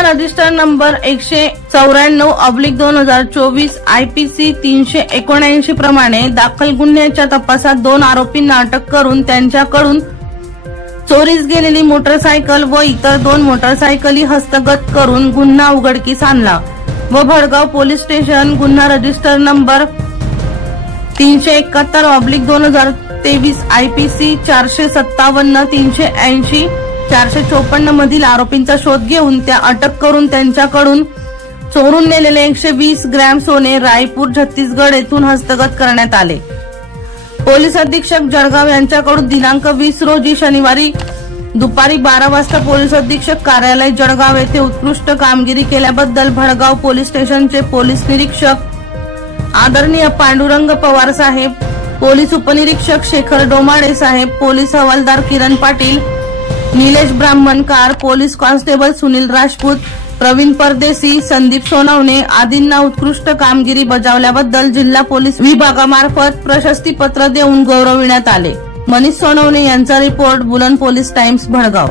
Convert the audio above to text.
गुन्हा register number 194/2024 IPC 379 प्रमाणे दाखल गुन्ह्याच्या तपासात 2 आरोपींना अटक करून त्यांच्याकडून चोरीस गेलेली मोटरसायकल व इतर 2 मोटरसायकली हस्तगत करून गुन्हा उघडकीस आणला व भडगाव पोलीस स्टेशन गुन्हा रजिस्टर नंबर 371/2023 IPC 457, 380, 454 मधील आरोपींचा शोध घेऊन त्या अटक करून त्यांच्याकडून चोरून नेलेले 120 ग्रॅम सोने रायपूर छत्तीसगड येथून हस्तगत करण्यात आले। पोलीस अधीक्षक जळगाव यांच्याकडून दिनांक 20 रोजी शनिवारी दुपारी 12 वाजता पोलीस अधीक्षक कार्यालय जळगाव येथे उत्कृष्ट कामगिरी केल्याबद्दल भडगाव पोलीस स्टेशनचे पोलीस निरीक्षक आदरणीय पांडुरंग पवार साहेब, पोलीस उपनिरीक्षक शेखर डोमाडे साहेब, पोलीस हवालदार किरण पाटील, निलेश ब्राह्मणकार, पोलीस कॉन्स्टेबल सुनील राजपूत, प्रवीण परदेसी, संदीप सोनवणे आदींना उत्कृष्ट कामगिरी बजावल्याबद्दल जिल्हा पोलीस विभागामार्फत प्रशस्ती पत्र देऊन गौरविण्यात आले। मनीष सोनवणे यांचा रिपोर्ट बुलंद पोलीस टाइम्स भडगाव।